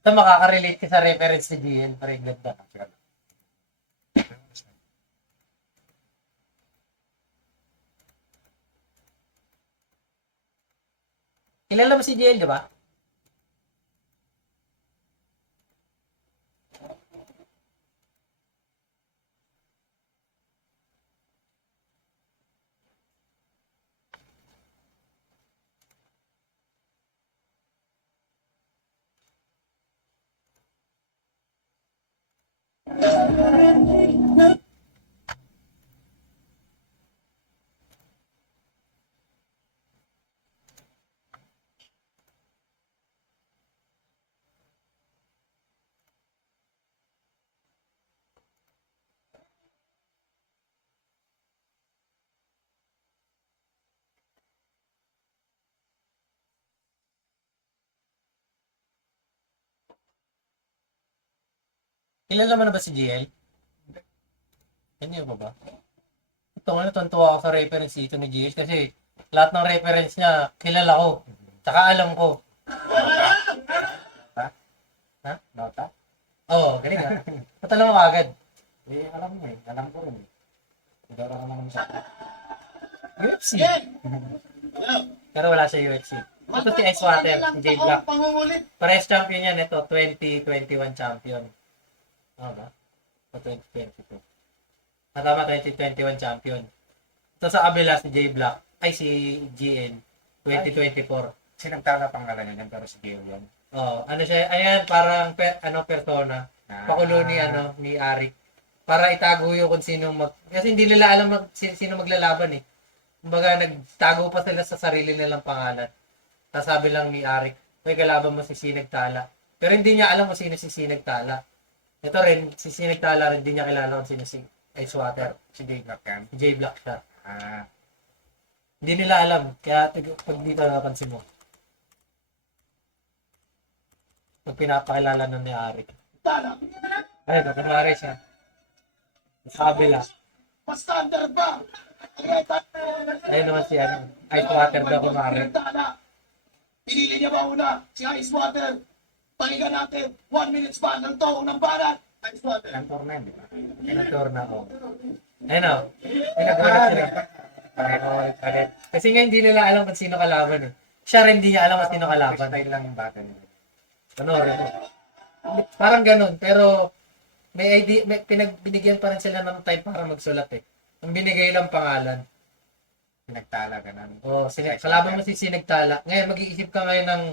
Ito makaka-relate ka sa reference ni GL. Parang ganda. Kilala mo si GL, di ba? Kilala mo na ba si GL? Ano ba ba? Ito nga, natutuwa ako sa reference dito ni GL kasi lahat ng reference niya, kilala ko. Tsaka alam ko. Ha? Ha? Dota? Oo, galing ah. Ba't alam mo agad? Eh, alam mo eh. Alam ko rin eh. Dota ka naman sa UFC. Pero wala siya UFC. Ito si Ice Water, si J Black. Parehas champion yan. Ito, 2021 champion. Ano ba? O 2022. Tama, 2021 champion. Ito sa kabila si J Black. Ay, si GN. 2024. sinagtala pangalan niya pero si Gil yun. Oh, ano siya? Ayan, parang persona. Pakulo ni ni Arik. Para itago yung kung sino kasi hindi nila alam sino maglalaban eh. Kumbaga nagtago pa sila sa sarili nilang pangalan. Tapos sabi lang ni Arik, may kalaban mo si Sinagtala. Pero hindi niya alam kung sino si Sinagtala. Ito rin, si Sinagtala rin, hindi niya kilala kung sino si Ice Water. Si J Black yan. Si J Black siya. Ah, Hindi nila alam. Kaya pag dito napansin mo. Pag pinapakilala nun ni Arik. Ayun, kunwari siya. Sa kabila. Standard ba? Ayun naman si Ice Water daw kunwari. Pinili niya ba una si Ice Water? Pakinggan natin, 1 minute span ng taong ng barat. Ice Water. kantor na yun, di ba? Senator na ako. Ayun o. Pinagalit sila. Palit. Kasi nga hindi nila alam kung sino kalaban eh. Siya rin hindi niya alam kung sino kalaban. Style lang yung battle. Ano rin. Parang ganun. Pero may idea, binigyan pa rin sila ng time para magsulat eh. Ang binigay lang pangalan. Pinagtala ka na. Kalaban mo si Sinagtala. Ngayon, mag-iisip ka ngayon ng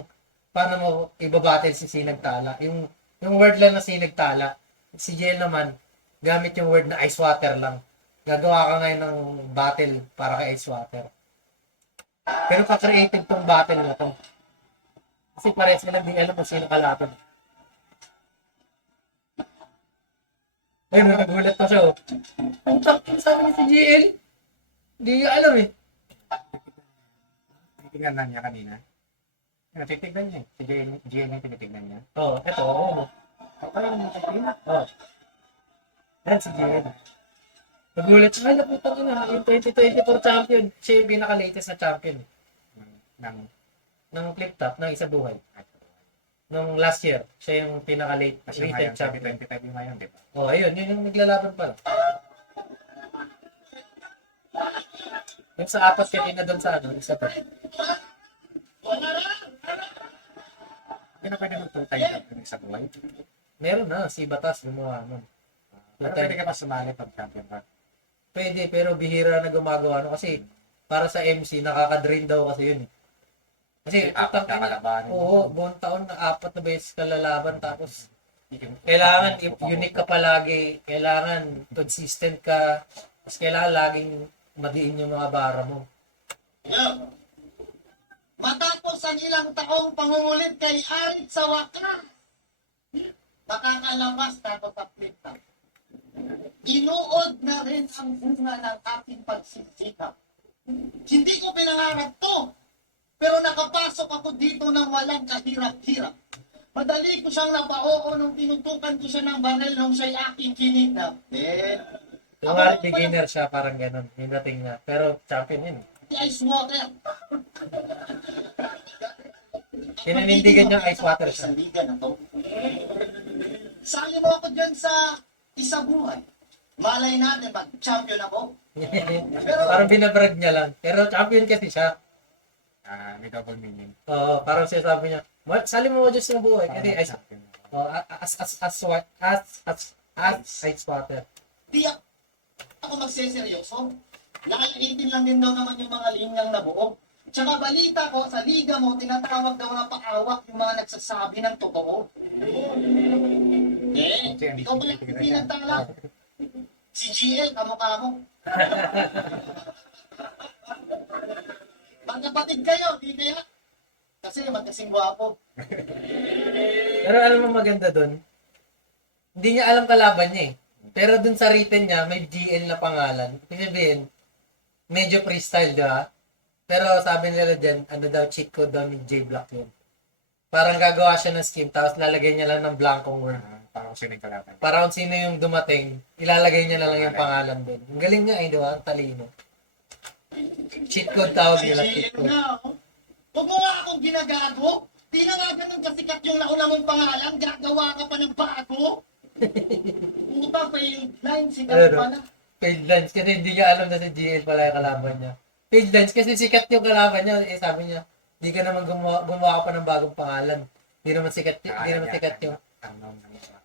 paano mo ibabattle si Sinagtala. Yung word lang na Sinagtala. Si Jiel naman, gamit yung word na Ice Water lang. Gagawa ka ngayon ng battle para kay Ice Water. Pero ka-creative tong battle na to. Kasi parehas ka lang di alam kung sino kalaban. Ayun, nagulat pa siya. Ang takot sa amin si GL. Hindi niya alam eh. Titignan na niya kanina. Titignan niya eh. Si GN yung tinitignan niya. Oh, eto. Oh. Okay, yung titignan. Oh. Yan si GL. Nagulat siya. Ay, naputang ina. Yung 2024 champion. Siya yung pinaka-latest na champion. Ng Ng flip top, ng isa buhay. Nung last year, siya yung pinaka-late kasi ngayon, champion. 2025 yung ngayon, di ba? Oh, ayun. Yun yung naglalaban pala. Yung sa apat kanina doon sa isa pa. Hindi na pwede mag-two-time up yung isa buhay. Meron na, si Batas gumawa nun. Pero pwede ka pa sumali pag champion ka. Pwede, pero bihira na gumagawa. No? Kasi para sa MC, nakaka-drain daw kasi yun. Kasi Apat utang na ina. kalabanin. Oo, buong taon na 4 na beses ka lalaban. Tapos, kailangan unique ka palagi. Kailangan consistent ka. Tapos kailangan laging madiin yung mga bara mo. Matapos ang ilang taong pangungulit kay Arik sa wakas, makakalabas na sa flip top. Inuod na rin ang bunga ng ating pagsisikap. Hindi ko pinangarap to, pero nakapasok ako dito ng walang kahirap-hirap. Madali ko siyang nabaoo nung tinutukan ko siya ng barel nung siya'y aking kinidnap. Yung nga beginner siya, parang ganun. Yung dating na. Pero champion yun. Ice water. Pinanindigan niya ice water siya. Sa liga na to. Sali mo ako dyan sa isa buhay. Malay natin, mag-champion ako. Parang binabrag niya lang. Pero champion kasi siya. May double meaning. Oo, parang sinasabi niya, sali mo dyan sa buhay. Kasi Parang ice, champion. as ice water. Di ako magseseryoso. Nakaliitin lang din daw naman yung mga linyang nabuo. Tsaka balita ko, sa liga mo, tinatawag daw na paawak yung mga nagsasabi ng totoo. Ikaw pala hindi nagtala. Si GL, kamukha mo. Magkapatid kayo, di kaya? Kasi magkasing gwapo. Pero alam mo maganda doon, hindi niya alam kalaban niya eh. Pero dun sa written niya, may GL na pangalan. Ibig sabihin, medyo freestyle, di ba? Pero sabi nila dyan, ano daw, cheat code daw ni J-Block yun. Parang gagawa siya ng scheme, tapos lalagay niya lang ng blankong word. Parang sino yung kalaban. Para kung sino yung dumating, ilalagay niya na lang yung pangalan doon. Ang galing nga eh, di ba? Ang talino. Cheat code tawag Si nila, cheat GL code. nga, oh. Huwag mo nga akong ginagago. Di na nga ganun kasikat yung nauna mong pangalan, gagawa ka pa ng bago. Puta, failed line, sikat Ano? pa na. Failed lines, kasi hindi niya alam na si GL pala yung kalaban niya. Failed lines, kasi sikat yung kalaban niya. Eh, sabi niya, hindi ka naman gumawa pa ng bagong pangalan. Hindi naman sikat, hindi naman sikat yung, Unknown naman siya.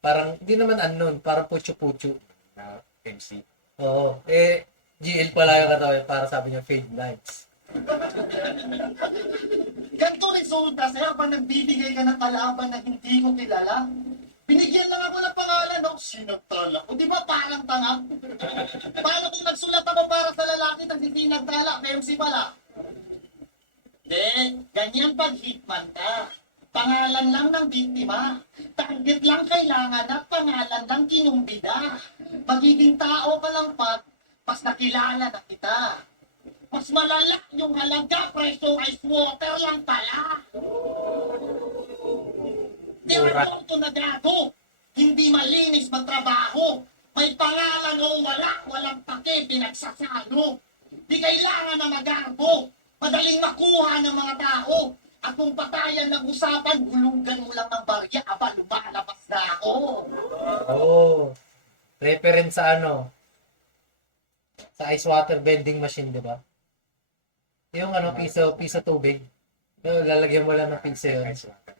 parang, hindi naman unknown, parang puchu-puchu. Na MC. Oo. Eh, GL pala yung katawa, para sabi niya, failed lines. Ganito resulta sa'yo pag nagbibigay ka ng kalaban na hindi ko kilala. Binigyan lang ako ng pangalan, no? Sinagtala. O di ba parang tanga? Paano kung nagsulat ako para sa lalaki at si Sinagtala, pero si pala? Ganyan pag hitman ka. Pangalan lang ng biktima. Target lang kailangan at pangalan lang kinumbida. Magiging tao ka lang pas nakilala na kita. Mas malala yung halaga, preso ice water lang pala. Direkto na gago. Hindi malinis magtrabaho. May pangalan o walang pake, pinagsasalo. Di kailangan na magarbo. Madaling makuha ng mga tao. At kung patayan ng usapan, hulugan mo lang ng barya, aba, lumalabas na ako. Oo. Reference sa ano, sa ice water vending machine, di ba? Yung ano, piso tubig. Yung lalagyan mo lang ng piso yun. Ice water.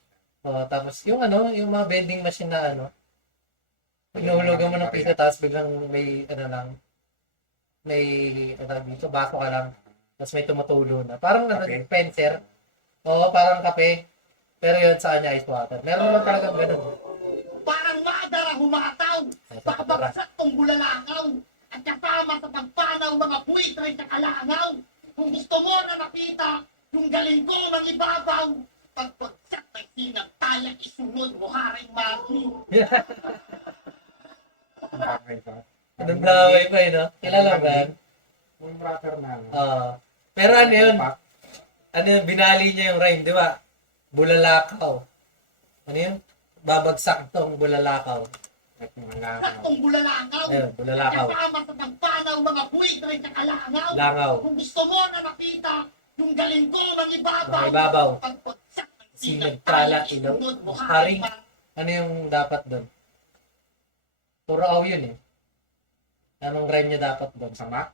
Tapos yung ano, yung mga vending machine na ano, pinuhulugan mo ng piso, tapos biglang may, ano lang, may, ano dito, baso ka lang, tapos may tumutulo na. Parang ano, Kape? dispenser. Oo, parang kape. Pero yun sa kanya ice water. Meron naman talagang ganun. Parang madara humataw. Babagsak tong bulalakaw. At kasama sa pagpanaw mga buwitre sa kalangaw. Kung gusto mo na nakita yung galing ko ng ibabaw, pagpagsak ng sinagtayang isunod mo haring magi. Okay pa. Anong gawin pa yun, no? Kilala mo ba yan? Yung rapper na. Pero ano yun? Ano yun? Binali niya yung rhyme, di ba? Bulalakaw. Ano yun? Babagsak tong bulalakaw. At mga Saktong bulalakaw. Ayun, bulalakaw. Kasama sa pagpanaw mga buwitre sa kalangaw. Langaw. Kung gusto mo na nakita yung galing ko ng ibabaw, Mga ibabaw. pagpagsak ng Sinagtala, sinagtayang ilaw. isunod mo Haring. haring magi. Ano yung dapat doon? Puro aw yun eh. Anong rhyme niya dapat doon? Sa ma?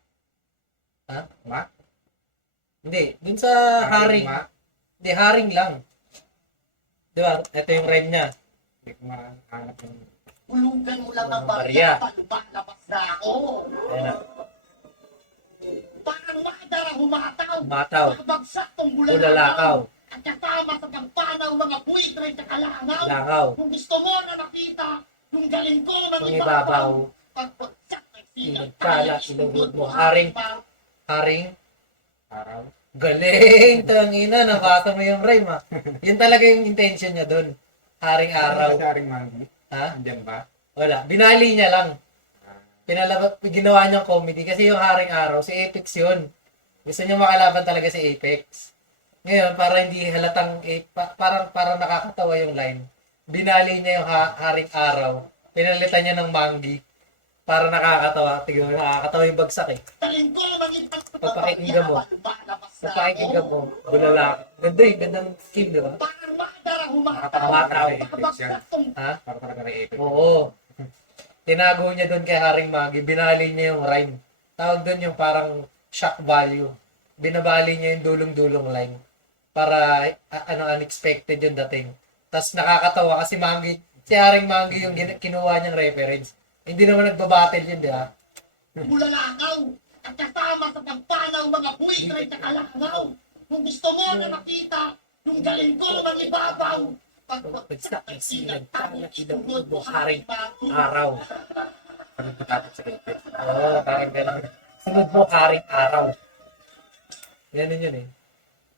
Ha? Ma? Hindi. Dun sa haring. Ma? Hindi, haring lang. Di ba? Ito yung rhyme niya. Hindi ko mahanap yung... Hulugan mo lang ng Walang barya, barya. palabas na ako. Ayan na. Parang madara humataw. Mataw. Babagsak tong Bulalakaw. bulalakaw. At kasama sa pagpanaw mga buwitre sa kalangaw. Langaw. Kung gusto mo na nakita yung galing ko ng Ang ibabaw, ibabaw. pagpagsak ng Sinagtala, sinagtala, ilugod mo haring. Haring. Araw. Galing! Tangina, nabasa mo yung rhyme ah. Yun talaga yung intention niya doon. Haring araw. Kasaring mangi. Ha? Andiyan ba? Wala. Binali niya lang. Ginawa niyang comedy kasi yung haring araw, si Apex yun. Gusto niya makalaban talaga si Apex. Ngayon, para hindi halatang, parang nakakatawa yung line. Binali niya yung haring araw. Pinalitan niya ng manggi. Para nakakatawa. Tignan mo, nakakatawa yung bagsak eh. Galing ko ng ibang Papakinggan mo. lumalabas sa Napakinggan ako. mo. Bulala. Ganda eh. Gandang skin, di ba? Parang madara humataw. Humataw. Babagsak tong Ha? Para talaga na-epic. Oo. Tinago niya doon kay Haring Magi. Binali niya yung rhyme. Tawag doon yung parang shock value. Binabali niya yung dulong-dulong line. Para unexpected yung dating. Tapos nakakatawa kasi Magi, si Haring Magi yung kinuha niyang reference. Hindi naman nagbabattle yun, di ba? bulalakaw at kasama sa pagpanaw mga buwitre sa kalangaw. Kung gusto mo na makita yung galing ko mangibabaw, pagpagsak ay sinagtangat itungod mo haring magi. Araw. Pagod ko tapos sa epic. Oo, parang gano'n. Sunod mo, Haring Araw. Yan yun eh.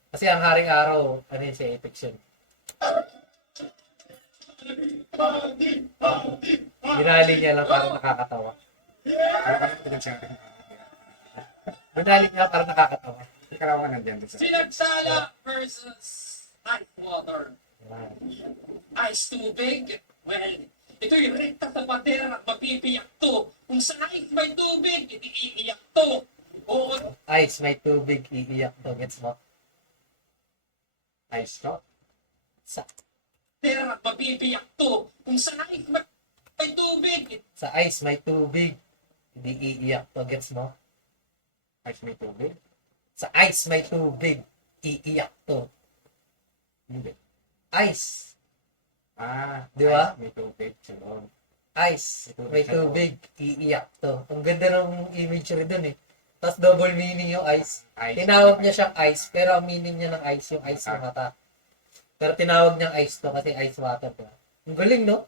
Kasi ang Haring Araw, ano yun si Apex yun. Binali niya lang parang nakakatawa. Kaya ko din siya. Binali niya parang nakakatawa. Hindi ka lang nandiyan din sa Sinagsala versus ice water. Yan. Ice tubig? Well, ito'y rekta sa pader at mapipiyak to. Kung sa ice may tubig, hindi iiyak to. Oo, Ice, may tubig, iiyak to. Gets mo? ice to. Sa, pader at mapipiyak to. Kung sa ice may tubig, sa ice, may tubig, hindi iiyak to. Gets mo? Ice may tubig. Sa ice, may tubig, iiyak to. Hindi. Ice. Ah, Di ba? ice may tubig. Sa loob. Ice, may tubig, iiyak to. Ang ganda ng imagery dun eh. Tapos double meaning yung ice. Ice. Tinawag niya siyang ice, pero ang meaning niya ng ice, yung ice ng mata. Pero tinawag niyang ice to kasi ice water. Diba? Ang galing, no?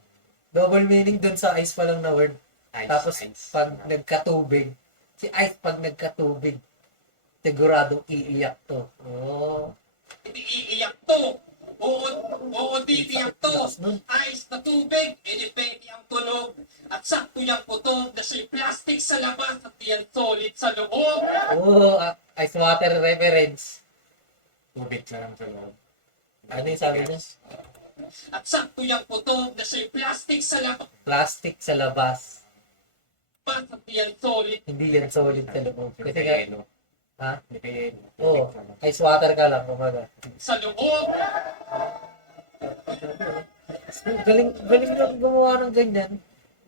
Double meaning dun sa ice pa lang na word. Ice. Tapos Ice. pag nagkatubig, si ice pag nagkatubig, siguradong iiyak to. Oh. hindi iiyak to. Oo, di tiyak to. Lakas nun. Ice na tubig, pwede ang tunog. At sakto niyang putog na siya'y plastic sa labas at yan solid sa loob. Oh, ice water reference. Tubig na lang sa loob. Ano yung sabi niya? At sakto niyang putog na siya'y plastic sa labas Plastic sa labas. at yan solid. Hindi yan solid sa loob. Hindi Kasi kay nga, yelo. ha? Hindi kay yelo. Oo, Tubig na lang. ice water ka lang, kumaga. Sa loob, Galing, galing lang gumawa ng ganyan.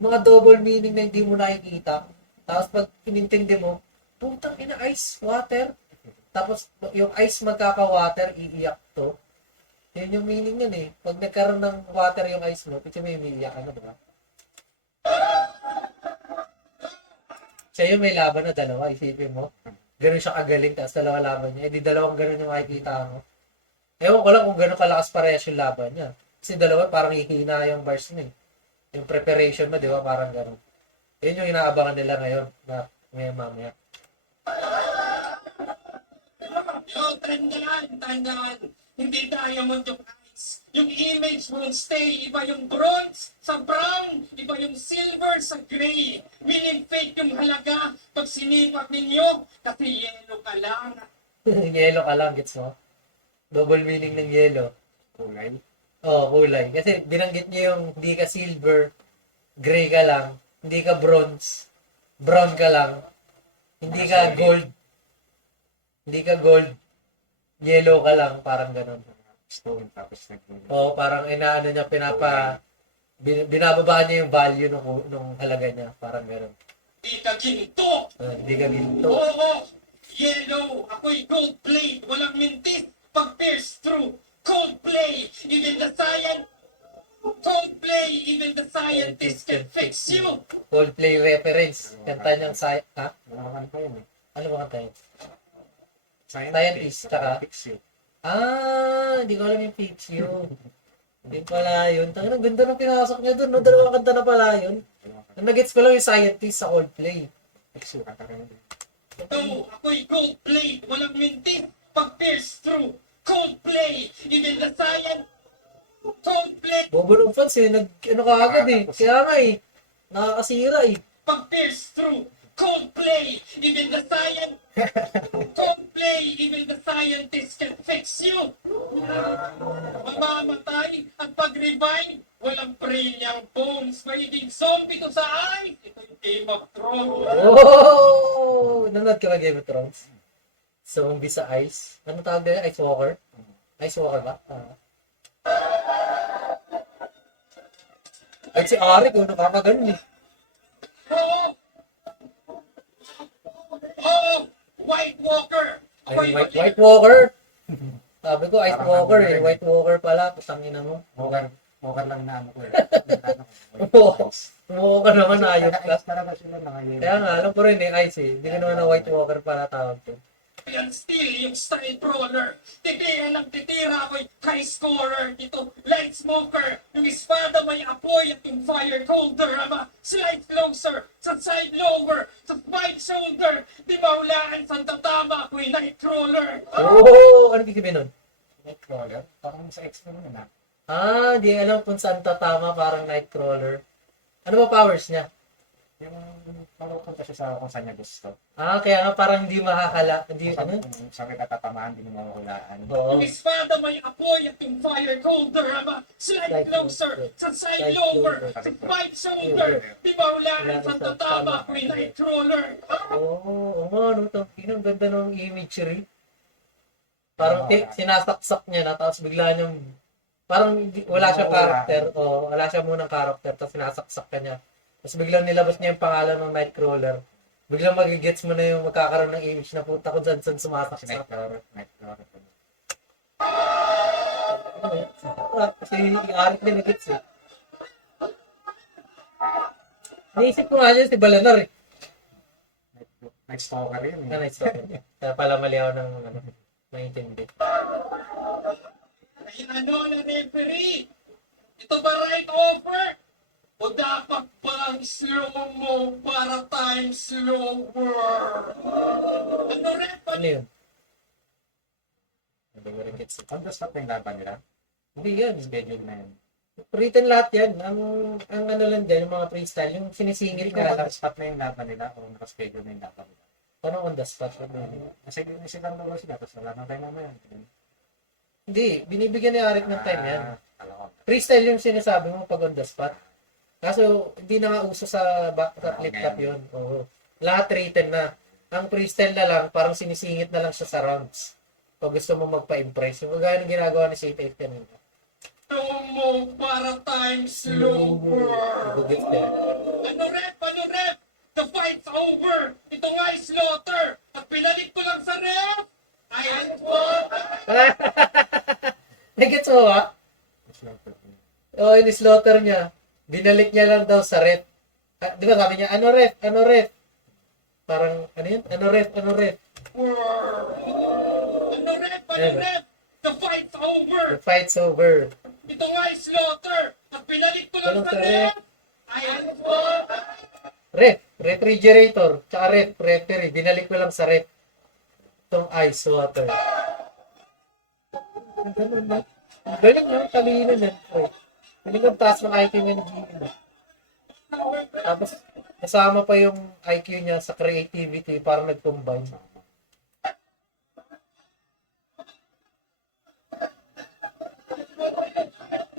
Mga double meaning na hindi mo nakikita. Tapos pag inintindi mo, putang ina ice, water. Tapos yung ice magkaka-water, iiyak to. Yun yung meaning yun eh. Pag nagkaroon ng water yung ice mo, kasi may umiiyak ano, diba? Siya yung may laban na dalawa, isipin mo. Ganun siya kagaling, tapos dalawa laban niya. Eh di dalawang ganun yung makikita mo. Ewan ko lang kung ganun kalakas parehas yung laban niya. Kasi dalawa parang hihina yung bars mo eh. Yung preparation mo, di ba? Parang ganun. Yun yung inaabangan nila ngayon na ngayon mamaya. tandaan. Hindi diamond yung ice. Yung image won't stay. Iba yung bronze sa brown. Iba yung silver sa gray. Meaning fake yung halaga pag sinipat ninyo. Kasi yellow ka lang. Yellow ka lang, gets mo? Double meaning ng yellow. Kulay. Oh, kulay. Kasi binanggit niya yung hindi ka silver, gray ka lang, hindi ka bronze, brown ka lang, hindi ka gold, hindi ka gold, yellow ka lang, parang ganun. Stone tapos nag Oo, parang inaano niya, binababa niya yung value nung halaga niya, parang ganun. Di ka ginto. Hindi ka ginto. Oo, yellow. Ako'y gold plate. Walang mintis. Pag pierce through. Coldplay. Even the science. Coldplay. Even the scientist can fix you. Coldplay reference. Kanta niyang ha? Mga pa yun eh. Ano ba kanta yun? Scientist. Scientist, tsaka? Fix you. Hindi ko alam yung fix yun. Hindi pala yun. Ang ganda ng pinasok niya dun. No? Dalawang kanta na pala yun. Ang nagets ko lang yung scientist sa Coldplay. Fix you. Kanta rin din. Ito, ako'y gold plate. Walang mintis. Pag pierce through. Coldplay. Even the science. Coldplay. Bobo ng fans eh. Ano ka agad eh. Kaya nga eh. Nakakasira eh. Pag pierce through. Coldplay. Even the science. Coldplay. Even the scientist can fix you. Mamamatay at pag-revive. Walang premium bones. Magiging zombie to sa ice. Ito yung Game of Thrones. Oh! Nanonood ka ba Game of Thrones? Zombie sa ice. Ano tawag nila? Ice Walker? Ice Walker ba? At si Ari, kung nakakaganon eh. Oh! Oh! White Walker! Ay, Ako'y White Walker. Sabi ko, Ice Walker eh. White Walker pala. Putangin na mo. Walker lang na ano ko eh. Tumuko ka naman, ayos ka. Ice talaga sila na ngayon. Kaya nga, alam ko rin eh, Ice eh. Hindi ko naman na White Walker pala tawag ko. Yan still yung style brawler. Titira ng titira ako'y high scorer. Ito, light smoker. Yung espada may apoy at yung fire colder. Ama, slide closer. Sa side lower. Sa spine shoulder. Di maulaan sa tatama ako'y nightcrawler. Oh, ano ibig sabihin nun? Nightcrawler? Parang sa X-Men yun ah. Ah, di alam kung saan tatama, parang Nightcrawler. Ano ba powers niya? Yung palupunta siya sa kung saan niya gusto. Ah, kaya nga parang hindi makakala. Hindi, ano? Kung saan kita tatamaan, hindi mo makukulaan. Oo. Yung espada may apoy at yung fire colder. Ama, slide closer. Sa side lower. Sa spine shoulder. Di maulaan sa tatama ako'y nightcrawler. Oo, ano to? Ang ganda ng imagery. Parang sinasaksak niya na, tapos bigla niyang, parang wala siya character. O, wala siya munang character, tapos sinasaksak ka niya. Tapos biglang nilabas niya yung pangalan ng Nightcrawler. Biglang magigets mo na yung magkakaroon ng image na puta ko dyan sumasaksak. Nightcrawler. Kasi i-arik din nagets eh. Naisip ko nga dyan si Balanar eh. Night Stalker yun. Na nice talking. Kaya pala mali ako ng maintindi. Ay, ano na referee? Ito ba right over? O dapat palang slow mo para time slower? Ano ref? Ano yun? Hindi ko rin gets eh. On the spot na yung laban nila. Hindi yan. Schedule na yun. Written lahat yan. Ang ano lang dyan, yung mga freestyle, yung sinisingit Hindi ko nga on lang. the spot na yung laban nila o nakaschedule na yung laban nila. Parang on the spot. Kasi silang dalawa sila, tapos wala nang tayo mamaya. Hindi, binibigyan ni Arik ng time yan. Alam ko. Freestyle yung sinasabi mo pag on the spot. Kaso, hindi na nga uso sa flip top yun. Oo. Lahat written na. Ang freestyle na lang, parang sinisingit na lang siya sa rounds. Pag gusto mo magpa-impress. Yung gaya ng ginagawa ni Saint 8 kanina. Slow mo para time slower? Gugit ka. Ano ref? Ano ref? The fight's over! Ito nga ay slaughter! At pinalik ko lang sa ref! Ayan po! Nagets mo ba? Oo, in-slaughter niya. Binalik niya lang daw sa ref. Ah, di ba sabi niya, ano ref? Ano ref? Parang, ano yun? Ano ref? Ano ref? Ano ref? Ano Ayan. ref? The fight's over! The fight's over. Ito nga ay slaughter! At pinalik ko lang Walang sa sa ref! Ayan po! Ref, refrigerator, tsaka ref, referee. Binalik ko lang sa ref. Itong ice water. Ganun na. Galing yung talino yan. Galing ang taas ng IQ niya ni Gino. Tapos, kasama pa yung IQ niya sa creativity, parang nag-combine.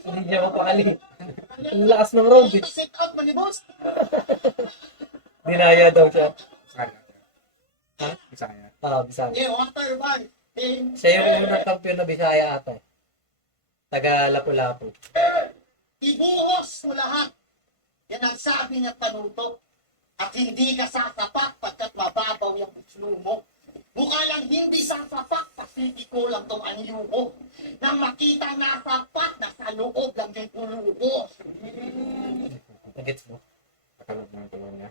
Hindi niya mapakali. Ang lakas ng round eh. Sit out man ni boss. Dinaya daw siya. Ha? Bisaya. Bisaya. Yeah, water man. Siya yung unang kampiyon na Bisaya ata. Taga Lapu-Lapu. Ibuhos mo lahat. Yan ang sabi niya panuto. At hindi ka sasapak pagkat mababaw yung islo mo. Mukha lang hindi sasapak, pasipiko lang tong anyo mo. Nang makita na sapak, nasa loob lang yung ulo mo. Nagets mo? Katalog mo yung tulong niya.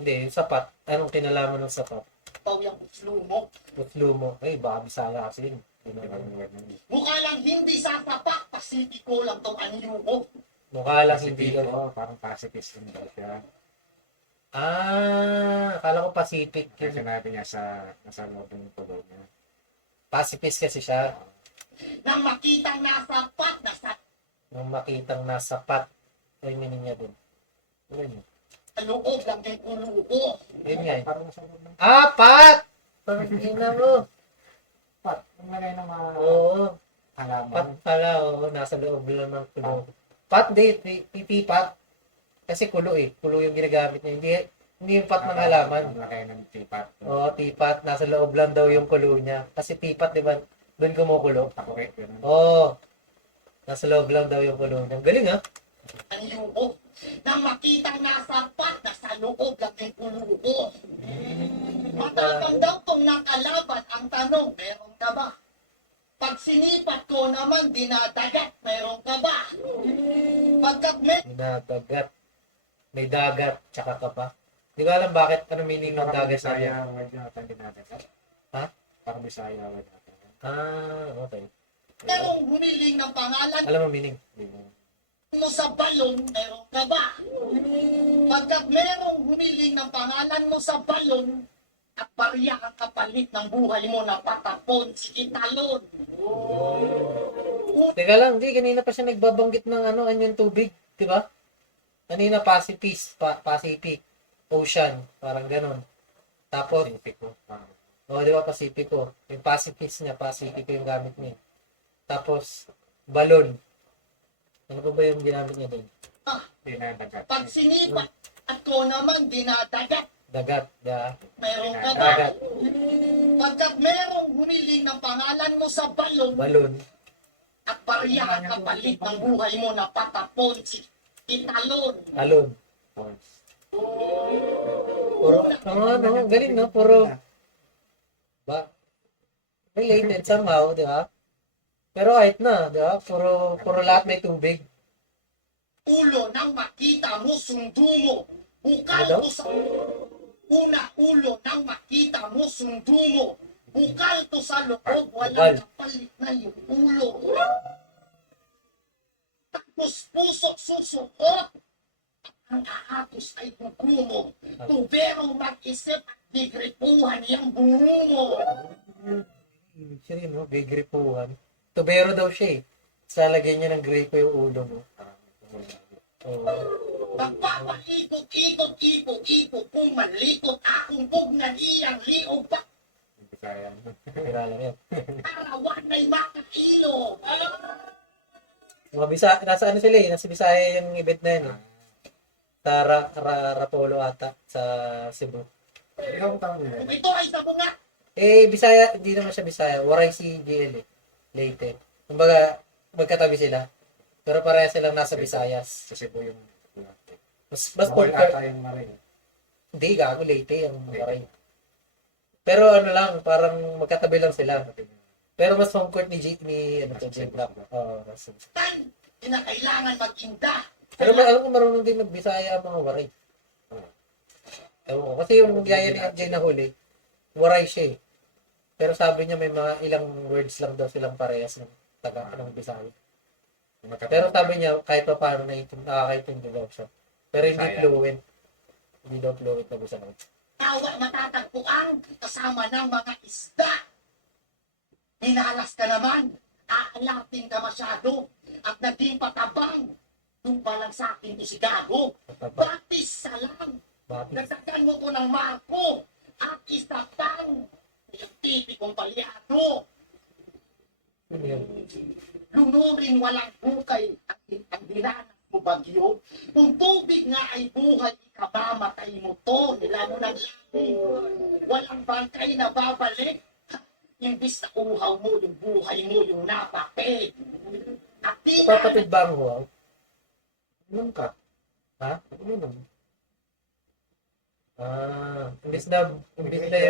Hindi, yung sapat. Anong kinalaman ng sapat? Baw yung islo mo. Utlo mo. Ay, baka Bisaya kasi yun. Hindi ko yung word niya. Mukha lang hindi sasapak, pasipiko lang tong anyo mo. Mukha lang Kasi hindi dito, lang. parang pacifist yung daw siya. Akala ko Pacific Kasi yun. sinabi niya nasa loob ng tulong niya. Pacifist kasi siya. Nang makita na sapak, nasa Nung makitang nasa pat. Ay, meaning niya dun. Ano yun? loob lang yung ulo mo. Yun nga eh. Parang nasa loob ng Pat! Parang ina mo. pot. Ang lagay ng mga Oo. halaman. Pat pala, oo. Nasa loob lang ng kulo. Pat, di. Pipi pat. Kasi kulo eh. Kulo yung ginagamit niya. Hindi yung pot ng halaman. Ang laki ng tipat. Oo, tipat. Nasa loob lang daw yung kulo niya. Kasi tipat, di ba? Doon kumukulo. Takuri, gano'n. Oo. Nasa loob lang daw yung kulo niya. Galing ah. Ang loob. Na makita nasa pat, nasa loob lang yung kulubo. Matapang daw kung nakalaban ang tanong, meron ka ba? Pag sinipat ko naman, dinadagat, meron ka ba? Pagkat Dinadagat. May dagat, tsaka ka pa. Hindi ko alam bakit, ano meaning ng dagat na yan. Bisaya word yata ang dinadagat. Ha? Parang Bisaya word yata. Okay. merong humiling ng pangalan Alam mo meaning? mo sa balon, meron ka ba? Pagkat merong humiling ng pangalan mo sa balon, at pariya ang kapalit ng buhay mo na patapon, sige talon. Teka lang, di, kanina pa siya nagbabanggit ng anyong tubig, di ba? Kanina Pacific, Ocean, parang ganon. Tapos, Pacifico. di ba Pacifico? Yung Pacifico yung gamit niya. Tapos, balon. Ano ba yung ginamit niya doon? Dinadagat. Pag sinipat at ko naman dinadagat, Dagat, meron ka ba? dagat, Pagkat merong humiling ng pangalan mo sa balon, balon. at pariya ang kapalit ng buhay mo na patapon, sige talon. Talon. Puro, galing no? Puro, related somehow, di ba? Pero kahit na, di ba? Puro lahat may tubig. Ulo nang makita mo, sundo mo. Bukal Ano daw? ko sa ulo nang makita mo, sundo mo. Bukal to sa loob, walang kapalit na yung ulo. Tapos puso susuot, ang aatos ay dugo mo. Tubero mag-isip at digripuhan yung bungo mo. Siya rin, no? Gigripuhan. Tubero daw siya eh. Salagyan niya ng grape yung ulo mo. Oo. Nagpapaikot-ikot-ikot-ikot kung malikot akong bugnan iyang liog pa. Bisaya. Kilala niya. Arawan ay makakilo. Mga nasa sila eh. Nasa Bisaya yung event na yun eh. Sa Rapolo ata. Sa Cebu. Ikaw ang tawag nila. Kung ito ay sabunga, Bisaya, hindi naman siya Bisaya. Waray si GL eh. Leyte. Kumbaga, magkatabi sila. Pero pareha silang nasa Visayas. Sa Cebu yung... Mas Bawal concurrent. ata yung maray. Hindi, gago Leyte ang Waray. Pero lang, parang magkatabi lang sila. Pero mas home court ni Jim Black. kinakailangan mag-inda. Pero alam ko marunong din mag-Bisaya ang mga Waray. Ewan ko. Kasi yung gaya ni RJ na huli, Waray siya eh. Pero sabi niya may mga ilang words lang daw silang parehas ng ng Bisaya. Pero sabi niya kahit pa paano nakakaintindi daw siya. Pero hindi Bisaya. fluent. Hindi daw fluent na Bisaya. Tawa matatagpuan kasama ng mga isda. Hinalas ka naman, aalatin ka masyado, at naging patabang. Nung pa lang sa akin to si Gago, batis sa lang. Bakit? Nagsakan mo to ng marko, at isa pang yung tipikong palyado. Ano yun? Lunurin walang bukay ang dinanas mo bagyo. Kung tubig nga ay buhay, ikamamatay mo to. Nila mo ng langit. Walang bangkay na babalik. Imbis na uhaw mo yung buhay mo, yung napake. At di Kapatid ba ang huwaw? Inom ka. Ha? Inom. Imbis na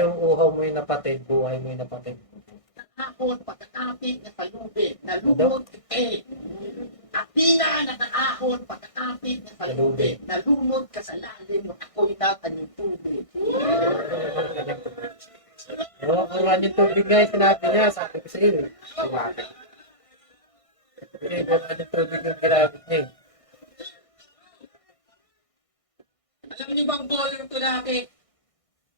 yung uhaw mo yung napatid, buhay mo yung napatid. nakahon pagkakapit na salubid, nalumot eh. At di na nakaahon pagkakapit na salubid, nalumot ka sa lalim ng ako'y natan yung tubig. Oo, kuruan yung tubig guys, sinabi niya, sabi ko sa iyo. Bakit? Hindi, kuruan yung tubig yung ginamit niya. Alam niyo bang bowler to natin?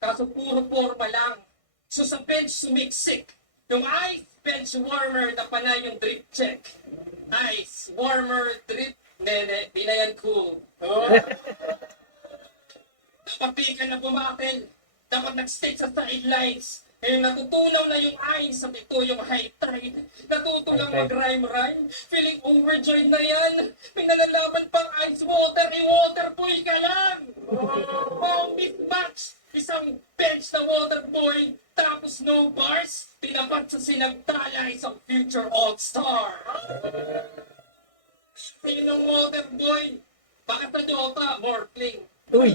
Kaso puro forma lang. So sa bench sumiksik. Yung ice bench warmer na pala yung drip check. Ice warmer drip. Nene, di na yan cool. Oh. Dapat di ka na bumatil. Dapat nag-stick sa sidelines. Ngayon natutunaw na yung ice at ito yung high tide. Natutulang mag-rhyme-rhyme. Feeling overjoyed na yan. May nalalaman pang ice water. I-water boy ka lang. Oh, miss Sino ng water boy? Bakit na Dota? Morphling. Uy!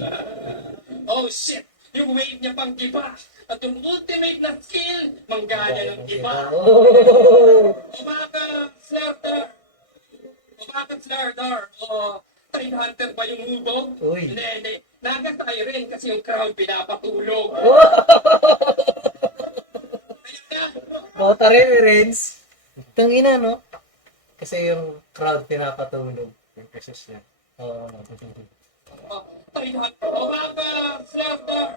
Oh shit! Yung wave niya pang iba. At yung ultimate na skill, manggaya ng iba. Oh! Umaga, Slaughter. Umaga, Slaughter. O, Time Hunter ba yung hubog? Uy. Hindi. Nagatay rin kasi yung crowd pinapatulog. Ayun na. Bota reference. Tangina, no? Kasi yung crowd pinapatulog. Yung pesos niya. Oo. Time Hunter. Umaga, Slaughter.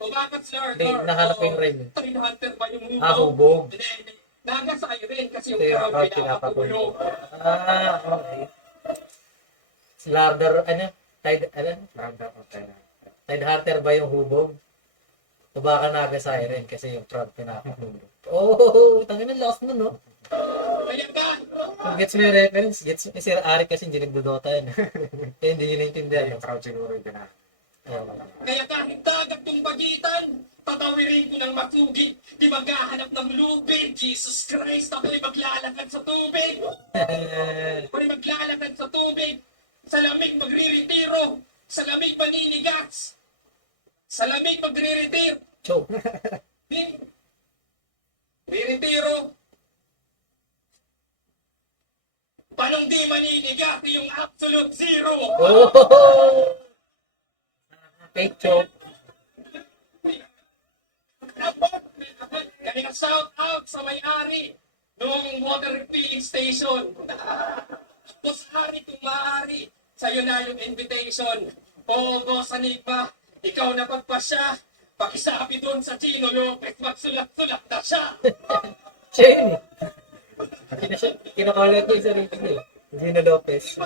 Umaga, Slaughter. Hindi, nahanap ko yung rhyme. Time Hunter ba yung hubog? Ah, hubog. Hindi. Nagatay rin kasi yung Kasi yung crowd crowd pinapatulog. pinapatulog. Ah, okay. Slardar, ano? Brother o tayo. Tide Hunter ba yung hubog? O baka Naga Siren kasi yung crowd pinapatulog. Oh, tangin ang last mo, no? Ayan ka. Kung gets mo yung reference, gets mo. Si Sir Arik kasi hindi nagdodota yun. Kaya hindi nyo naintindihan. Yung crowd siguro yung na. Oo. Kaya kahit dagat yung pagitan, tatawirin ko ng masugi. Di maghahanap ng lubid. Jesus Christ, ako'y maglalakad sa tubig. Ako'y maglalakad sa tubig. Sa lamig magre-retiro. Sa lamig maninigas. Sa lamig magre-retiro. Choke. Re-retiro. Panong di maninigas yung absolute zero. Oh! Fake choke. Kaya shout out sa may-ari nung water refilling station. Boss Ari, kung maaari, sa'yo na yung invitation. O Boss Anigma, ikaw na pagpasya. Pakisabi doon sa Chino Lopez, magsulat-sulat na siya. Siya yun eh. Kinakalat ko yung sarili ko eh. Gino Lopez.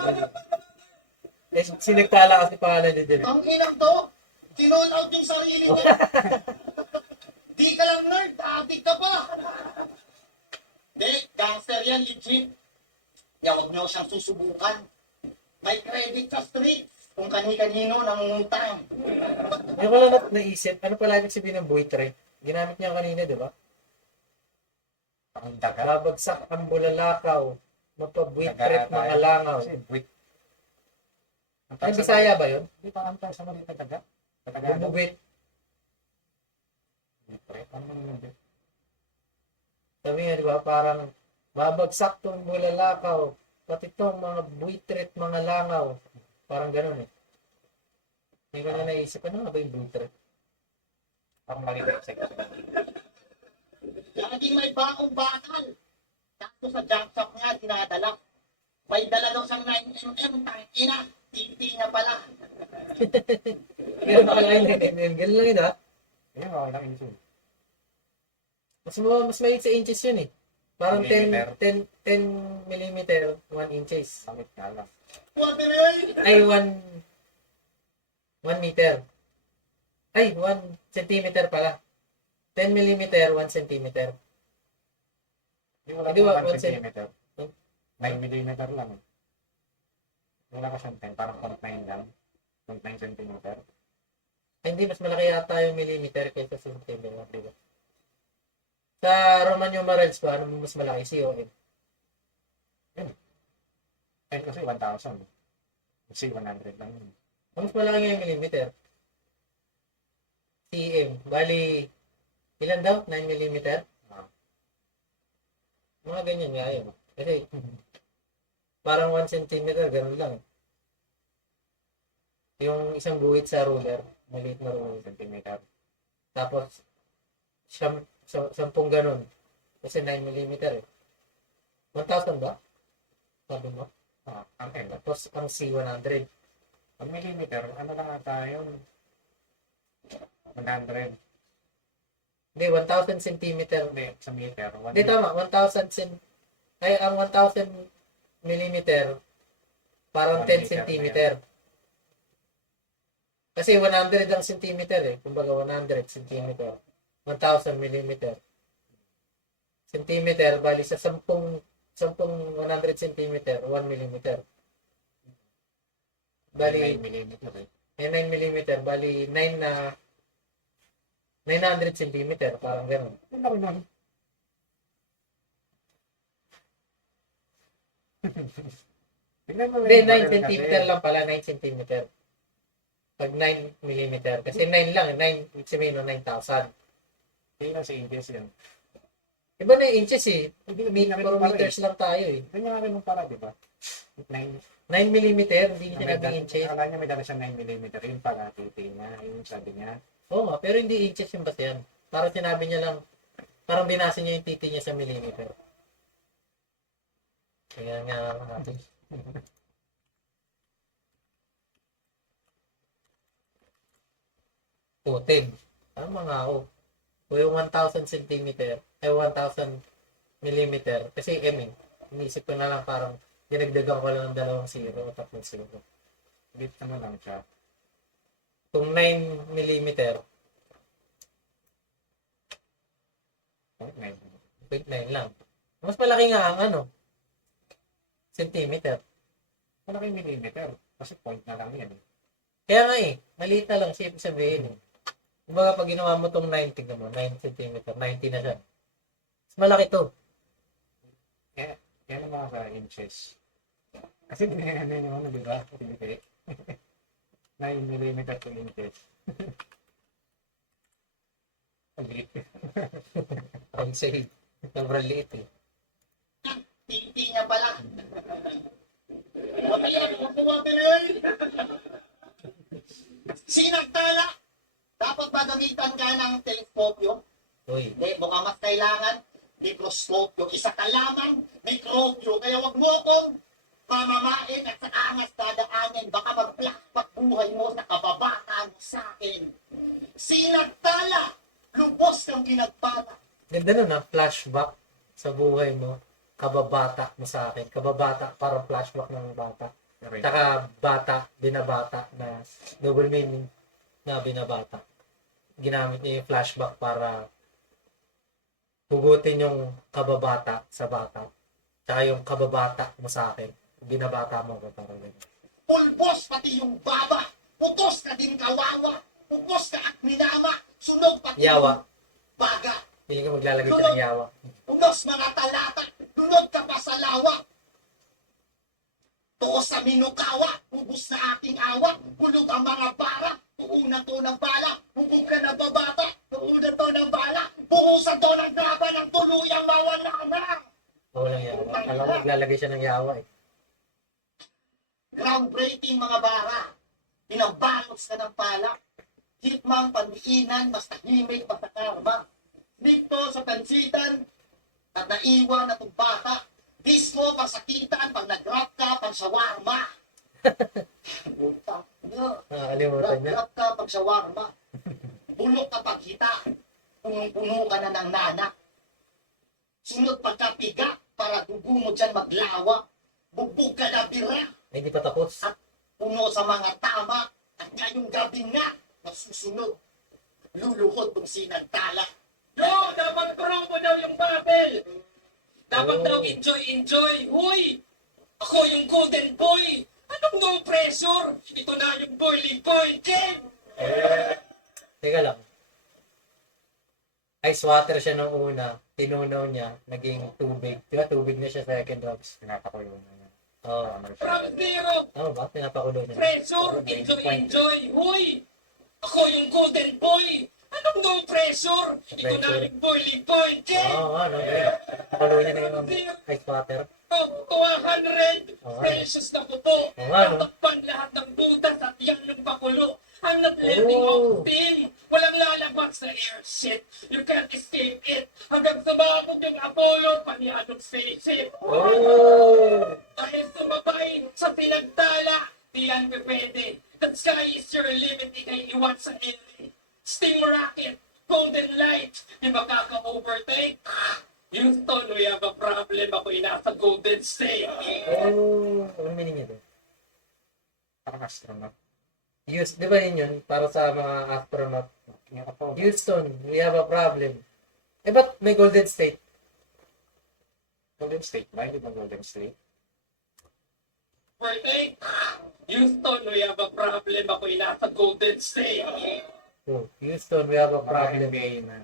Eh, sinagtala kasi pangalan niya dyan. Ang inang to, kinall out yung sarili ko. Di ka lang nerd, adik ka pa. Di, gangster yan, legit. Kaya huwag niyo siyang susubukan. May credit ka street kung kani-kanino nangungutang. Yung ko lang naisip, ano pala yung sabihin ng buitre? Ginamit niya kanina, di ba? Ang daga. Babagsak ang bulalakaw, mapabuitret mga langaw. Kasi buwit. Ay, Bisaya ba yun? Di pa ang tawag sa mga taga. Taga. Bumubit. Ano yung Sabi nga, di ba, parang babagsak tong bulalakaw, pati tong mga buitret mga langaw. Parang ganun eh. Hindi ko na naisip, ano nga ba yung buitret? parang maliit sa Lagi may bakong bakal. Tapos sa junk shop nga, dinadala. May dala daw siyang 9mm, tangina. Tinti niya pala. Ganun pala yun, ganun lang yun ha. Ayun, okay lang yun. Mas maliit sa inches yun eh. Parang 10 Millimeter. 10 millimeter, 1 inches. Samit ka lang. Water oil. Ay, 1 meter. Ay, 1 centimeter pala. 10 millimeter, 1 centimeter. Hindi Hindi, 1 1 centimeter. 9 millimeter lang. Wala ka siyang 10, parang 0.9 lang. 0.9 centimeter. Ay, hindi, mas malaki yata yung millimeter kaysa centimeter, di ba? Sa Roman numerals ba, ano mas malaki? COM. Eh, kasi 1,000. Kasi 100 lang yun. Ang mas malaki nga yung millimeter. CM. Bali, ilan daw? 9 millimeter? Ah. Mga ganyan nga yun. Kasi, parang 1 centimeter, ganun lang. Yung isang guhit sa ruler, maliit na ruler. Centimeter. Tapos, 10 ganun. Kasi 9 millimeter eh. 1,000 ba? Sabi mo? Ang M. Tapos, ang C100. Ang millimeter, ano lang ata yun? 100. Hindi, 1,000 centimeter. Hindi, sa meter. Hindi, tama. 1,000 ay, ang 1,000 millimeter, parang 10 1 meter centimeter. Kasi 100 ang centimeter eh. Kumbaga 100 centimeter. 1,000 millimeter. Centimeter, bali sa 10 100 centimeter, 1 millimeter. Bali, 9 millimeter eh. 9 millimeter, bali 9 na 900 centimeter, parang gano'n. Ang laki nun. Tingnan mo Hindi, yung 9 barrel cm kasi. lang pala, 9 cm. Pag 9 mm. Kasi 9 lang, 9, ibig sabihin no, 9,000. Tingnan sa inches yan. Iba na yung inches eh. Hindi Meter, rin puro para meters lang tayo eh. Ganyan nga rin yung para, di ba? 9. 9 mm, hindi niya sinabing inches. Akala niya may dala siya 9 mm. Yun pala, titingnan niya. Yun sabi niya. Oo nga, pero hindi inches yung basta yan. Parang sinabi niya lang, parang binasa niya yung titi niya sa millimeter. Kaya nga natin. Putin. Tama nga ako. O yung 1,000 centimeter, ay 1,000 millimeter. Kasi M eh. Inisip ko na lang parang dinagdagan ko lang ng 2 zero o 3 zero. Bit ano lang siya. Kung 9 millimeter, 9. 0.9 lang. Mas malaki nga ang ano, centimeter. Malaki millimeter. Kasi point na lang yan. Kaya nga eh, maliit na lang siya ibig sabihin eh. Kumbaga pag ginawa mo tong 90, tignan mo, 9 cm, 90 na siya. Mas malaki to. Yan ang mga sa inches. Kasi ano yun yung ano, di ba? Hindi. 9 mm to inches. Ang liit. Ang say, sobrang liit eh. Titi niya pala. Mamaya, makuha Pinay. Sinagtala. Dapat ba gamitan ka ng teleskopyo? Uy, Hindi, mukhang mas kailangan mikroskopyo. Isa ka lamang, mikrobyo. Kaya wag mo akong pamamain at sa angas dadaanin. Baka mag-flashback buhay mo sa kababata mo sa akin. Sinagtala. Lubos kang ginagpala. ganda nun ah, flashback sa buhay mo, kababata mo sa akin. Kababata, parang flashback ng bata. Tsaka bata, binabata na double meaning na binabata. Ginamit niya yung flashback para hugutin yung kababata sa bata. Tsaka yung kababata mo sa akin. Binabata mo ko parang ganyan. Pulbos pati yung baba. Putos ka din kawawa. Pupos ka at minama. Sunog pati Yawa. yung baga. Hindi ka maglalagay siya ng yawa. Unos mga talata. Lunod ka pa sa lawa. Tuos sa minukawa. Ubus na aking awa. Hulog ang mga bara. Tuunan to ng bala. Hubog ka na babata. Tuunan to ng bala. Buhusan to ng graba ng tuluyang mawala na. Walang yawa. Alam mo, maglalagay siya ng yawa eh. Groundbreaking mga bara. Pinabalos ka ng pala. Hitmang pandiinan, basta himig, basta karma. Dito sa tansitan, at naiwan na itong bata. Dismo, pagsakitan, pag nag-rap ka, pag shawarma. Nakakalimutan niya. Nag-rap ka, pag shawarma. Bulok ka pag hita. Punong-puno ka na ng nana. Sunod pagkapiga, para dugo mo dyan maglawa. Bugbog ka na bira. Ay, hindi pa tapos. Puno sa mga tama. At ngayong gabi nga, nasusunod. Luluhod kung sinagtala. Yo, dapat promo daw yung Babel. Dapat Oh. daw enjoy. Huy! Ako yung golden boy. Anong no pressure? Ito na yung boiling point, Ken! Teka lang. Ice water siya nung una. Tinunaw niya. Naging tubig. Diba tubig na siya sa second drops? Pinapako yung ano. Oo. From zero, Tama ba? Pinapakulo niya. pressure, enjoy. Huy! Ako yung golden boy. Anong no pressure? Ito na yung boiling point, Ken! Oo, ano. Pakulo niya na yung ice water. To 200 precious na puto. Oo nga, no? Tatakpan lahat ng butas at yan yung pakulo. I'm not letting Oh. off steam. Walang lalabas na air shit. You can't escape it. Hanggang sumabog yung Apollo, paniadong spaceship. Oh! Dahil sumabay sa pinagtala, di yan pwede. The sky is your limit, ikay iwan sa ere. Steam rocket, golden light, di makaka-overtake. Houston, we have a problem. Ako'y nasa Golden State. Oh! Ano meaning niya doon? Parang astronaut. Use, di ba yun? Para sa mga astronaut. Yung ako, Houston, we have a problem. Eh, ba't may Golden State? Golden State ba? Hindi ba Golden State? Overtake. Houston, we have a problem. Ako'y nasa Golden State. Oh, Houston, we have a Parang problem. NBA na.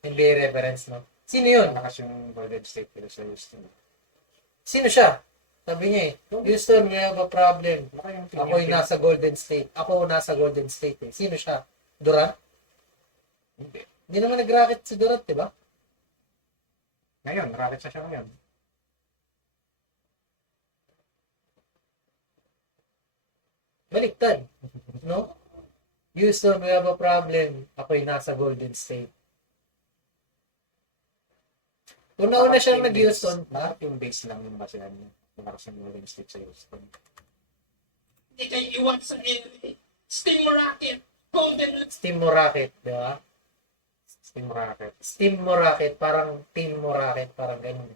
NBA reference, no? Sino yun? Malakas yung Golden State pero sa Houston. Sino siya? Sabi niya eh, Houston, we have a problem. Baka yung team Ako yung yung nasa Golden State. Ako nasa Golden State eh. Sino siya? Durant? Hindi. Hindi naman nag-racket si Durant, di ba? Ngayon, Rockets na siya ngayon. Baliktad. No? Houston, we have a problem. Ako yung nasa Golden State. Una-una siyang nag-Houston. Bakit yung base lang yung basehan niya? Tumakas yung Golden State sa Houston. Ikay iwan sa LA. Steam Rocket. Golden Steam mo racket, di ba? Steam Rocket. Steam mo racket, parang team mo racket, parang ganun.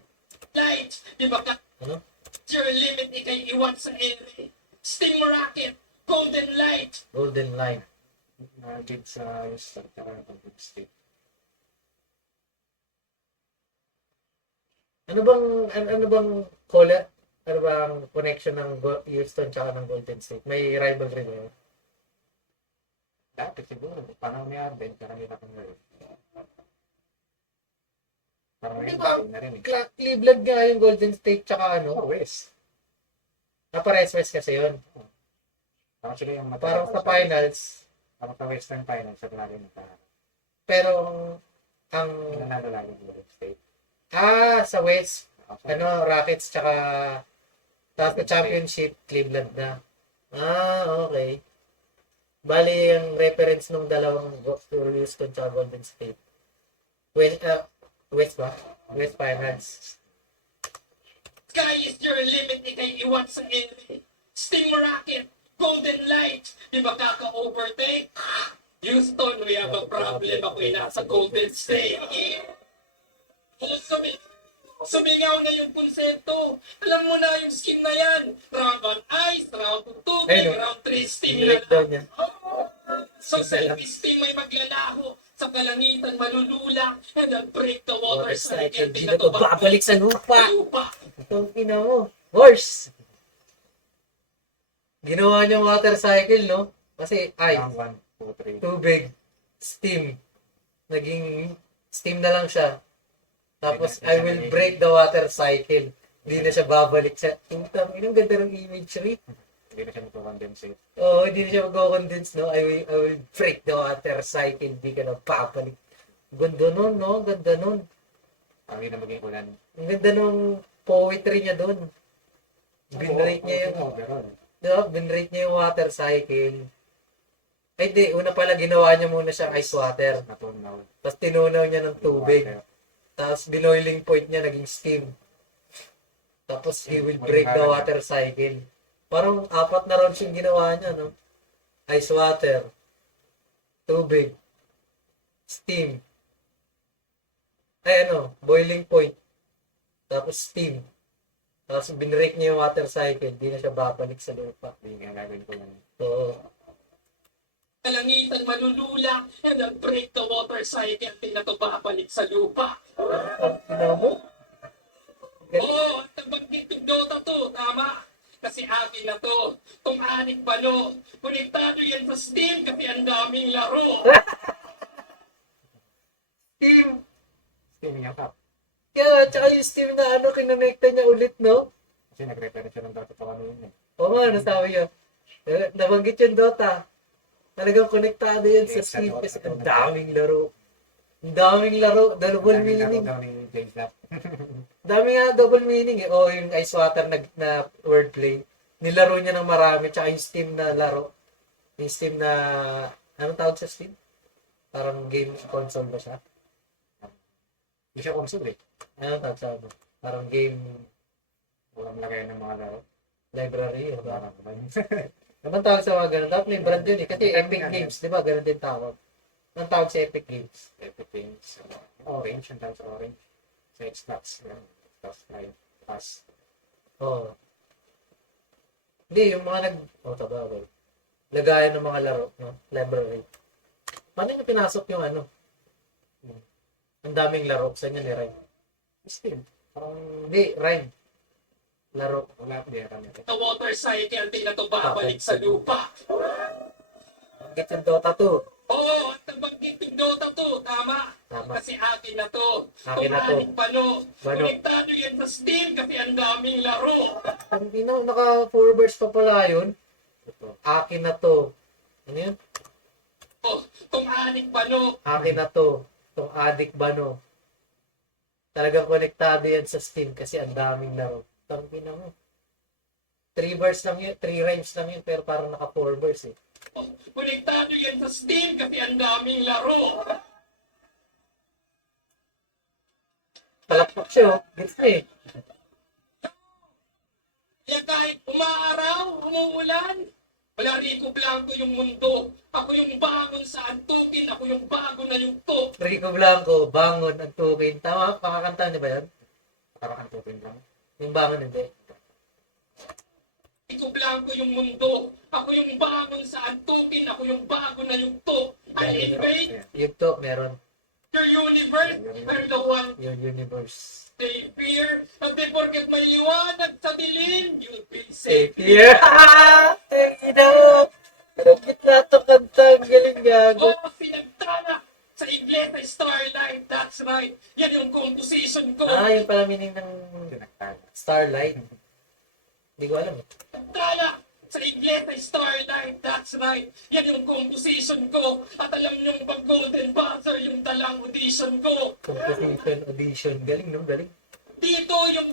Light. Di ba ka? Ano? Your limit ikay iwan sa LA. Steam Rocket. Golden Light. Golden Line. Nag-gig sa Houston, kaya Golden State. Ano bang color? Ano bang connection ng Houston tsaka ng Golden State? May rivalry ba yun? Dati siguro, panahon ni Arden, karamihan akong gawin. Parang ngayon, Diba? galing na rin eh. Cleveland nga yung Golden State tsaka ano? Oh, West. Pares-west kasi yun. Parang sila yung Parang sa finals. Parang sa Western Finals, at lagi nagkaharap. Pero ang Nanalo lagi yung Golden State. sa West, Ako, Rockets tsaka tapos sa championship, Cleveland na. Okay. Bali, ang reference ng dalawang Houston tsaka Golden State. West ba? West Finals. Sky is your limit. Ikay iwan sa LA. Steam Rocket. Golden Light. Di ba kaka-overtake? Houston, we have a problem. Ako'y nasa Golden State. Sumingaw na yung konsepto. Alam mo na yung scheme na yan. Round 1 ice, round 2 tubig, Ayun, round 3 steam na Nilik daw niya. So self-esteem ay maglalaho. Sa kalangitan malulula. And I'll break the water cycle. Di na to babalik sa lupa. Lupa. Itong ina mo. Horse! Ginawa niyang water cycle, no? Kasi round ice, 1, 2, 3. tubig, steam. Naging steam na lang siya. Tapos, I will break the water cycle. Hindi na siya babalik sa... Ang ganda ng imagery. Hindi na siya magkakondensate. Oo, hindi na siya mag-condense, no? I will break the water cycle. Hindi ka na babalik. Ganda nun, no? Ganda nun. Parang hindi na maging ulan. Ang ganda nung poetry niya dun. Binrate niya yung... Overall. Diba? Binrate niya yung water cycle. Ay, di. Una pala, ginawa niya muna siyang ice water. Natunaw. Tapos tinunaw niya ng tubig. Tapos binoiling point niya naging steam. Tapos he will break the water cycle. Parang 4 na rounds yung ginawa niya, no? Ice water, tubig, steam. Ay boiling point. Tapos steam. Tapos binrake niya yung water cycle, di na siya babalik sa lupa. Hindi nga gagawin ko lang. So, Kalangitan malulula. And I'll break the water cycle. Di na to babalik sa lupa. ina mo? Oo, at nabanggit yung Dota 2, tama? Kasi atin na to. Itong anik balo. Konektado yan sa Steam kasi ang daming laro. Steam! Steam niya ka. Kaya, tsaka yung steam na kinonekta niya ulit, no? Kasi nag-reference siya ng Dota to kami yun eh. Oo nga, nasabi niya. Nabanggit yung Dota. Talagang konektado yan sa Yes, sa Steam Dota. kasi ang daming laro. Ang daming laro, double meaning. Daw ni James Lap. Dami nga double meaning eh. O yung ice water na wordplay. Nilaro niya ng marami. Tsaka yung Steam na laro. Yung Steam na... Anong tawag sa Steam? Parang game console ba siya? Hindi siya console eh. Anong tawag sa ano? Parang game Walang lagay ng mga laro. library. O ba? Parang ba yun? Anong tawag sa mga ganun? Dapat may brand yun eh. Kasi Epic Games, di ba? Ganun din tawag. Anong tawag sa Epic Games? Epic Games. Orange, yung tawag sa Orange. Sa Xbox. Yan. Xbox Live Pass. Oo. Hindi, yung mga sabagay. Lagayan ng mga laro, no? Library. Paano nyo pinasok yung ang daming laro? Saan nyo ni-rhyme? Steam. Parang Hindi, rhyme. Laro. wala pa diyan kami. The water cycle, di na to babalik sa lupa. Get yung Dota 2. Oo, at nabanggit yung Dota 2, tama. Tama. Kasi akin na to. Akin na to. Kung Bano. Bano. Konektado yan sa Steam kasi ang daming laro. Hindi na, naka 4 bars pa pala yun. Akin na to. Ano yun? Kung anik Bano. Akin na to. Itong Addict Bano. Talagang konektado yan sa Steam kasi ang daming laro. Tangin na mo. 3 bars lang yun, 3 rhymes lang yun, pero parang naka 4 bars eh. Konektado yan sa Steam kasi ang daming laro. Palakpak siya, oh. Gets na eh. Kaya kahit umaaraw, umuulan, wala Rico Blanco yung mundo. Ako yung bagong sa antukin, ako yung bago na yugto. Rico Blanco, Bangon, Antukin. Tama, pakakanta niya ba yan? Parang Antukin lang. Yung Bangon hindi. Rico Blanco yung mundo. Ako yung bagong sa antukin, ako yung bago na yugto. I invade Yugto, meron. your universe, I'm the one Your universe. they fear. Pag di porket may liwanag sa dilim, you'll be Safe safe. here. Tangina. Pero gitna to kanta. Ang galing gago. Oh, pinagtala sa Iglesia Starlight, that's right. Yan yung composition ko. Yung pala meaning ng Starlight. Hindi ko alam eh. Tala sa Iglesia Starlight, that's right. Yan yung composition ko. At alam niyong pag Golden Buzzer, yung dalang audition ko. Composition, audition. Galing no? Galing. Dito yung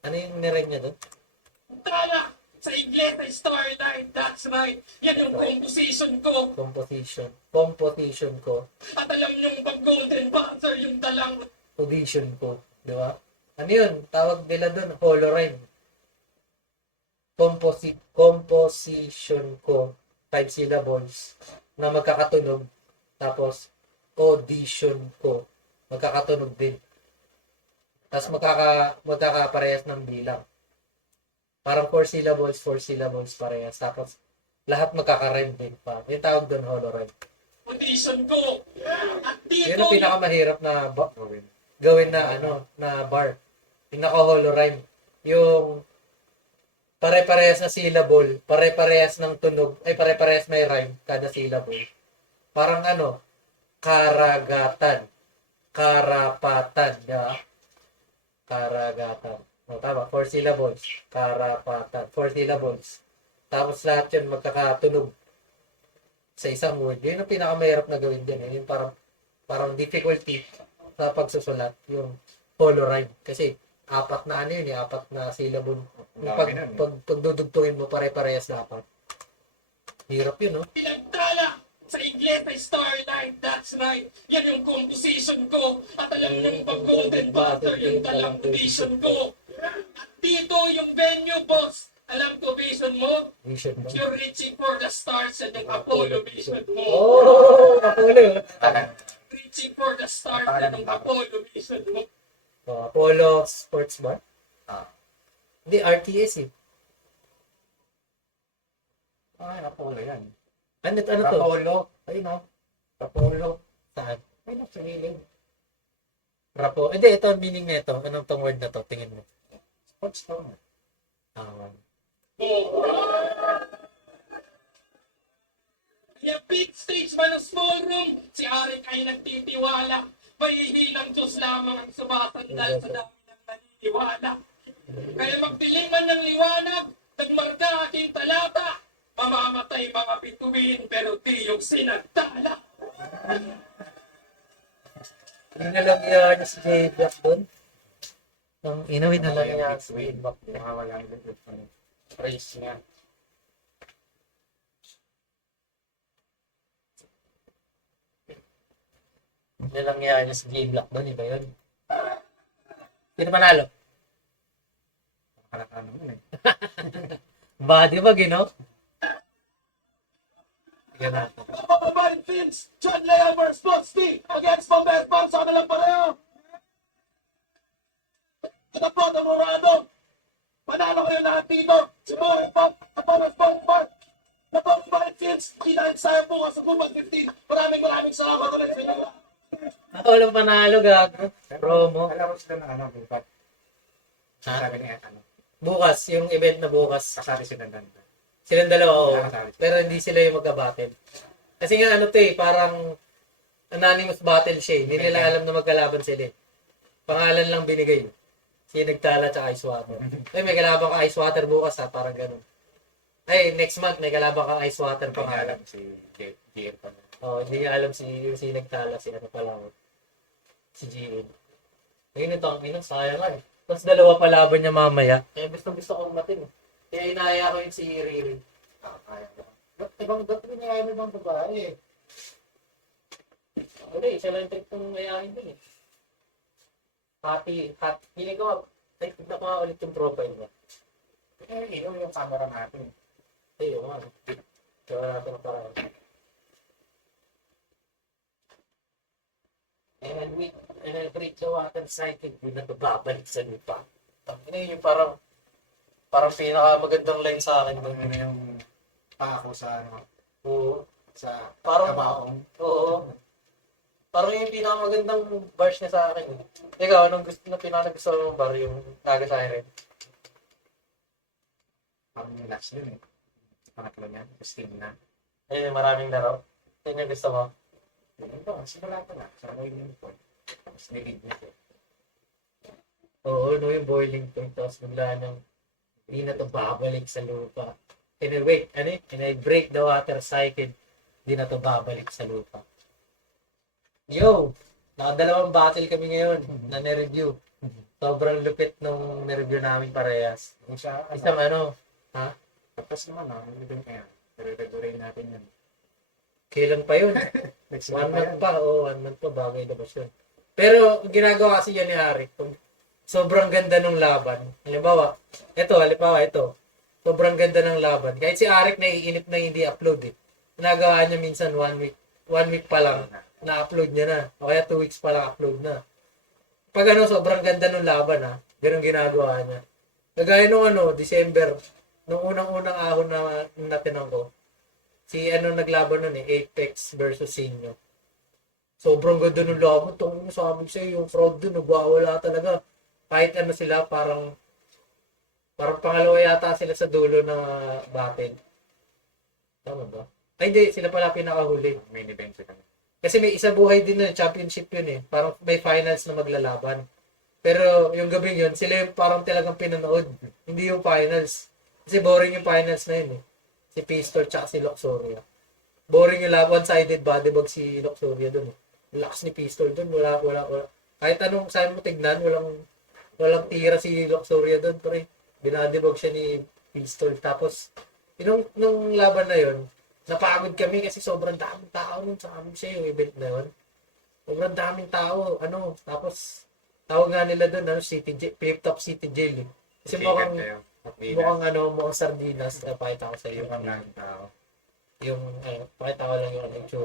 Ano yung nireng niya doon? tala sa Iglesia Starlight, that's right. Yan yung composition ko. Composition. Composition ko. At alam niyong pag Golden Buzzer, yung dalang Audition ko. Di ba? Ano yun? Tawag nila doon, holorime. Composition ko. 5 syllables na magkakatunog. Tapos, audition ko. Magkakatunog din. Tapos magkakaparehas ng bilang. Parang 4 syllables parehas. Tapos, lahat magkakarime din pa. Yung tawag doon, holorime. audition ko. At dito Yun ang pinakamahirap na gawin na na bar. Yung naka-holorime. Yung pare-parehas na syllable, pare-parehas ng tunog, ay pare-parehas may rhyme kada syllable. Parang karagatan, karapatan, karagatan. Tama, 4 syllables, karapatan, 4 syllables. Tapos lahat yun magkakatunog sa isang word. Yun ang pinakamahirap na gawin din. Yun parang difficulty sa pagsusulat, yung holorime. Kasi apat na syllable. Pagdudugtungin mo pare-parehas dapat. Hirap yun, no? pinagtala sa Iglesia Starlight, that's right. Yan yung composition ko. At alam niyong pag Golden Buzzer, yung dalang audition ko. At dito yung venue, boss. Alam ko vision mo, Vision mo. you're reaching for the stars and yung Apollo vision mo. Oh, Apollo. Reaching for the stars and yung Apollo vision mo. Apollo Sports Bar? Hindi, RTS eh. Ay, Apollo yan. Ano to? Apollo. Ayun o. Apollo. Saan? Ay, nasa gilid. Rapo. Hindi, ito ang meaning nito. Anong tong word na to? Tingin mo. Sports to. Kaya big stage man ng small room, si Arik ay nagtitiwala. May ihilang Diyos lamang ang sumasandal sa dami ng naniniwala. Kaya magdilim man ng liwanag, nagmarka aking talata, mamamatay mga bituin, pero di yung sinagtala. Hindi na lang yan si J. Black doon. Nang inawin na lang yan si J. Black doon. Nakawala yung race niya. Hindi na lang yan si J. Black doon. Iba yun. Sino panalo? Nakalakano yun eh. Body ba, gino? Tignan natin. Mababalik Fins, John Leamer, Sports Team, against Bombay Bombs, ano lang pareho? Ito po, namurado. Panalo kayo lahat dito. Si Mori Pop, Apollo Sports Bar. Mababalik Fins, kinahinsaya bukas sa Bumag 15. Maraming salamat ulit sa inyo. Ako lang panalo, gago. Promo. Alam ko sila ng bukat. Ha? Sabi niya, Bukas, yung event na bukas. kasali sila doon. Silang dalawa, oo. Nakasali. Pero hindi sila yung magka-battle. Kasi nga ano to eh, parang anonymous battle siya eh. Hindi nila alam na magkalaban sila eh. Pangalan lang binigay. Si Nagtala tsaka Ice Water. Ay, may kalaban ka Ice Water bukas ha, parang ganun. Ay, next month may kalaban ka Ice Water Hindi niya pangalan. alam si JR pa na. Oh, hindi niya alam si Nagtala, si ano pa lang. Si GM. Ayun ito, ang inang sayang nga eh. Tapos dalawa pa laban niya mamaya. Kaya gusto kong matin eh. Kaya inaya ko yun si Riri. Kaya ko. Ibang ba't niya alam ng babae eh. Hindi, isa lang yung trip kong mayahin dun eh. Happy. Hindi ko, ay, tignan ko nga ulit yung profile mo. Eh, yung camera natin. Ay, yung ano. Gawa natin ang parang. And I break the water cycle, di na ito babalik sa lupa. Ina yun yung parang pinakamagandang line sa akin. Ano na yung pako sa ano, Oo. sa Parang, kabaong. oo. Parang yung pinakamagandang bars niya sa akin. Ikaw, anong pinakagusto mong bar? Yung Naga Siren? Parang yung last yun eh. Pangatlo niya, Steam na. Ayun, maraming laro. Yun yung gusto mo. Yun ba, simula ko na. Sa boiling point. Tapos nilid niya. Oo, no, yung boiling point. Tapos bigla niyang hindi na ito babalik sa lupa. And I wait, ano eh? And I break the water cycle. Hindi na ito babalik sa lupa. Yo! Nakadalawang battle kami ngayon na nireview. Sobrang lupit nung nireview namin parehas. Yung sa, Isang ano, tapos naman hindi din kaya. Pero regulate natin yun. kailan pa yun? Next 1 month month pa, oo, 1 month pa bago ilabas yun. Pero, ang ginagawa kasi yan ni Arik, sobrang ganda ng laban. Halimbawa, ito. Sobrang ganda ng laban. Kahit si Arik naiinip na hindi upload eh. Ginagawa niya minsan 1 week pa lang, na-upload niya na. O kaya 2 weeks pa lang upload na. Pag ano, sobrang ganda ng laban ha. Ganun ginagawa niya. Kagaya nung December, nung unang-unang ahon na natinang ko, si naglaban nun eh, Apex versus Sinyo. Sobrang ganda ng laban. Itong sabi sa'yo, yung fraud dun, nagwawala talaga. Kahit sila, parang pangalawa yata sila sa dulo na battle. Tama ba? Ay, hindi. Sila pala pinakahuli. Main event sila. Kasi may isa buhay din na championship yun eh. Parang may finals na maglalaban. Pero yung gabing yun, sila yung parang talagang pinanood. Hindi yung finals. Kasi boring yung finals na yun eh. Si Pistol tsaka si Luxuria. Boring yung laban. One-sided body bag si Luxuria dun eh. Lakas ni Pistol dun. Wala. Kahit anong saan mo tignan, walang tira si Luxuria dun. Pero binadibag siya ni Pistol. Tapos, nung laban na yun, napagod kami kasi sobrang daming tao nun sa amin siya yung event na yun. Sobrang daming tao. Tapos, tawag nga nila doon, Flip-top City Jail eh. Kasi mukhang sardinas. Pakita ko sa iyo. Yung mga tao. Pakita ko lang yung itsura.